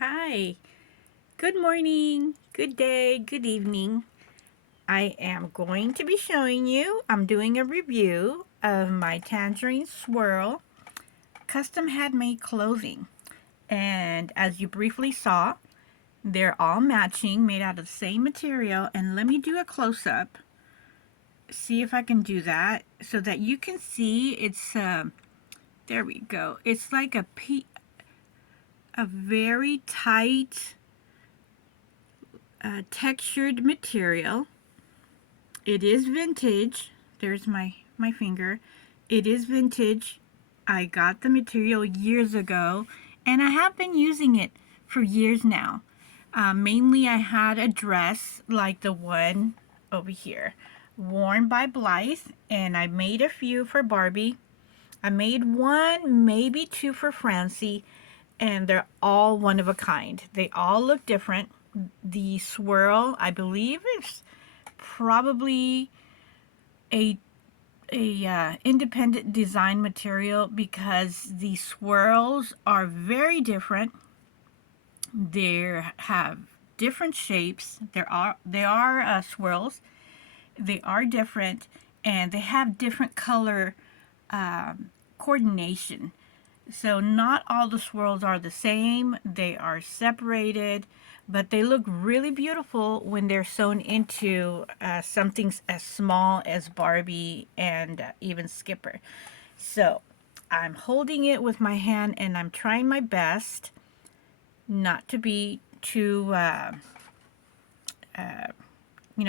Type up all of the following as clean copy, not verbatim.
Hi, good morning, good day, good evening. I am going to be showing you, I'm doing a review of my Tangerine Swirl custom handmade clothing. And as you briefly saw, they're all matching, made out of the same material. And let me do a close-up, see if I can do that so that you can see it's, there we go. It's like a very tight, textured material. It is vintage. There's my finger. It is vintage. I got the material years ago, and I have been using it for years now. Mainly, I had a dress like the one over here, worn by Blythe, and I made a few for Barbie. I made one, maybe two for Francie, and they're all one of a kind. They all look different. The swirl, I believe, is probably a independent design material because the swirls are very different. They have different shapes. They are swirls. They are different, and they have different color coordination. So not all the swirls are the same. They are separated, but they look really beautiful when they're sewn into something as small as Barbie and even Skipper. So I'm holding it with my hand and I'm trying my best not to be too,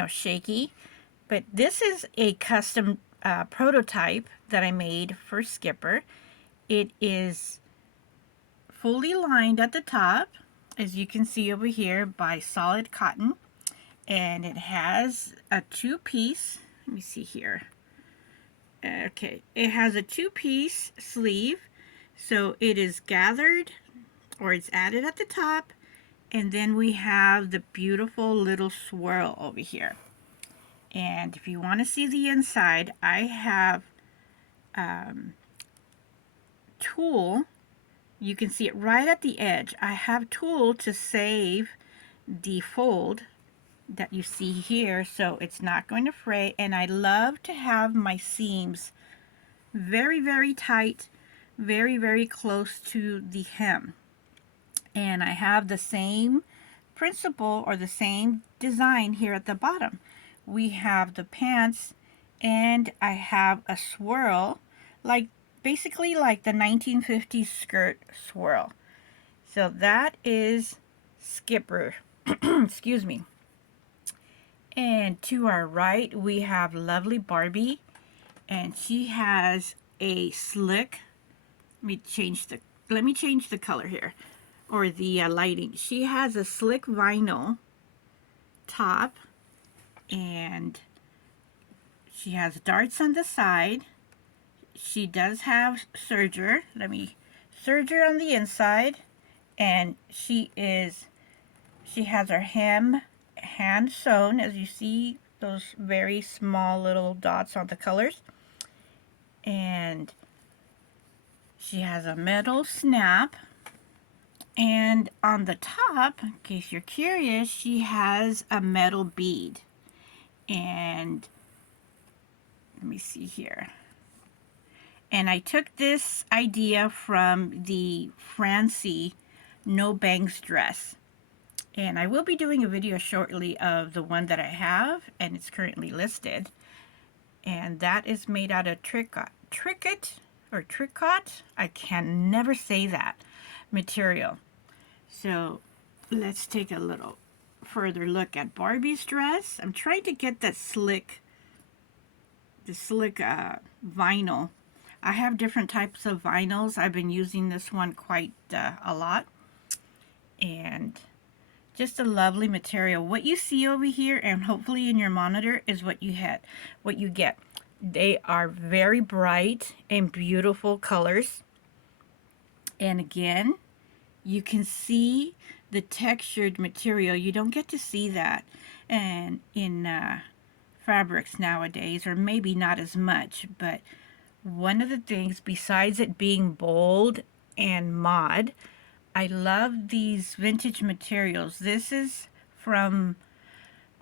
shaky. But this is a custom prototype that I made for Skipper. It is fully lined at the top, as you can see over here, by solid cotton, and it has a two-piece, let me see here, okay, it has a two-piece sleeve, so it is gathered, or it's added at the top, and then we have the beautiful little swirl over here. And if you want to see the inside, I have tulle. You can see it right at the edge. I have tulle to save the fold that you see here, so it's not going to fray. And I love to have my seams very, very tight, very, very close to the hem. And I have the same principle or the same design here at the bottom. We have the pants, and I have a swirl, like basically like the 1950s skirt swirl. So that is Skipper. Excuse me. And to our right, we have lovely Barbie, and she has a slick. Let me change the color here, or the lighting. She has a slick vinyl top, and she has darts on the side. She does have serger. Serger on the inside, and she has her hem hand sewn, as you see those very small little dots on the colors. And she has a metal snap, and on the top, in case you're curious, she has a metal bead. And let me see here. And I took this idea from the Francie no bangs dress. And I will be doing a video shortly of the one that I have, and it's currently listed. And that is made out of tricot, I can never say that material. So let's take a little further look at Barbie's dress. I'm trying to get that slick vinyl. I have different types of vinyls. I've been using this one quite a lot. And just a lovely material. What you see over here, and hopefully in your monitor, is what you get. They are very bright and beautiful colors. And again, you can see the textured material. You don't get to see that and in fabrics nowadays, or maybe not as much. But one of the things, besides it being bold and mod, I love these vintage materials. This is from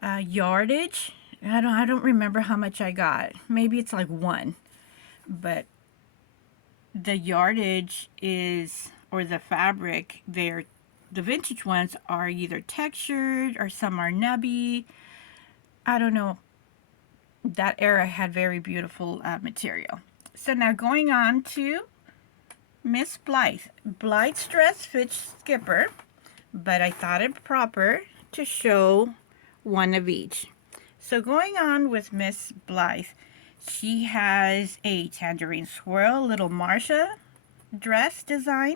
Yardage. I don't remember how much I got. Maybe it's like one. But the yardage is, or the fabric, the vintage ones are either textured or some are nubby. I don't know. That era had very beautiful material. So now going on to Miss Blythe. Blythe's dress fits skipper, but I thought it proper to show one of each. So going on with Miss Blythe, she has a tangerine swirl little Marsha dress design,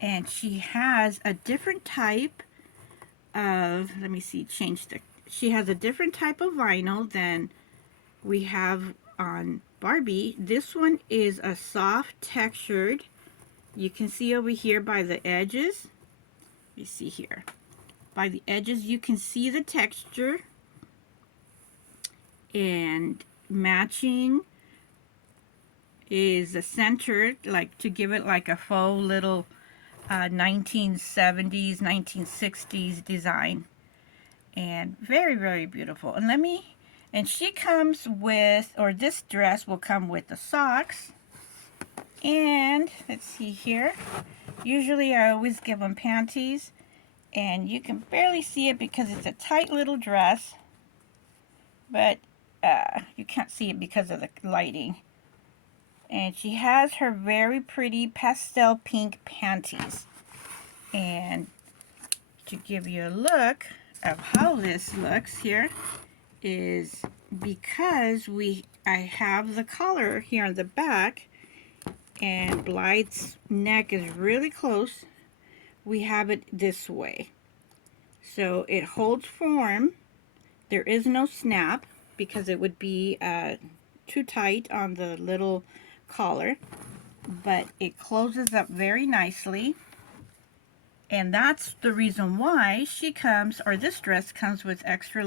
and she has a different type of, let me see, she has a different type of vinyl than we have on Barbie. This one is a soft textured. You can see over here by the edges. You see here. By the edges you can see the texture. And matching is the center, like to give it like a faux little 1970s, 1960s design. And very, very beautiful. And she comes with, or this dress will come with the socks. And let's see here. Usually I always give them panties. And you can barely see it because it's a tight little dress. But you can't see it because of the lighting. And she has her very pretty pastel pink panties. And to give you a look of how this looks here is because I have the collar here on the back, and Blythe's neck is really close. We have it this way. So it holds form. There is no snap because it would be too tight on the little collar, but it closes up very nicely. And that's the reason why she comes, or this dress comes with extra